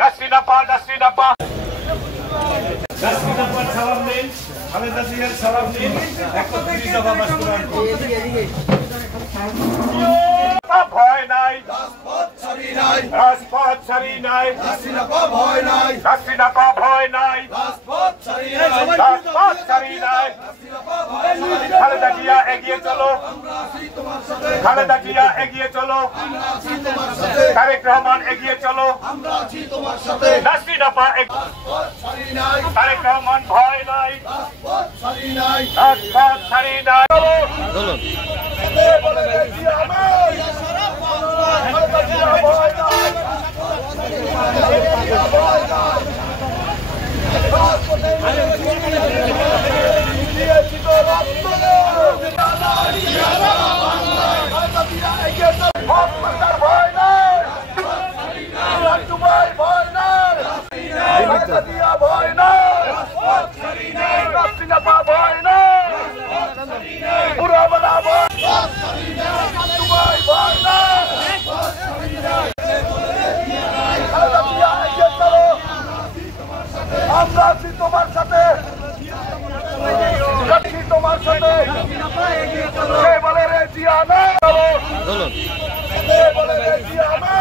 নাসরিন আপা সালাম নিন, খালেদা জিয়ার সালাম নিন, একটা পুলিশ দফা বাস্তবায়ন করুন। ভয় নাই, রাজপথ ছাড়ি নাই, নাসরিন আপা ভয় নাই, রাজপথ ছাড়ি নাই। খালেদা জিয়া এগিয়ে চলো, খালেদা জিয়া এগিয়ে চলো, তারেক রহমান এগিয়ে চলো, নাসরিন আপা তারেক রহমান ভয় নাই, রাজপথ ছাড়ি নাই। আমরা আছি তোমার সাথে, তোমার সাথে। সে বলে রে জিয়া না, বলে রে জিয়া না,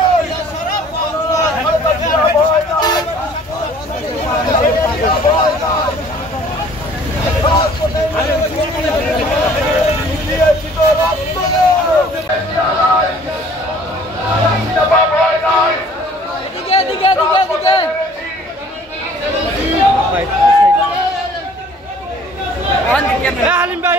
হালিম ভাই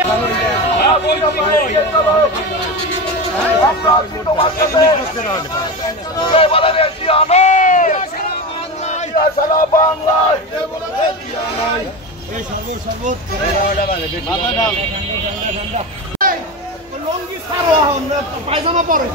লঙ্গি সারো পায়জামা পরে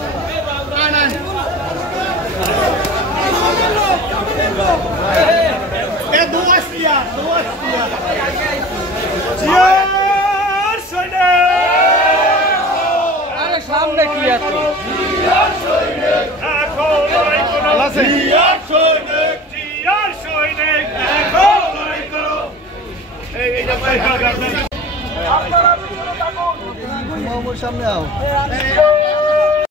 সামনে কি এত সামনে আও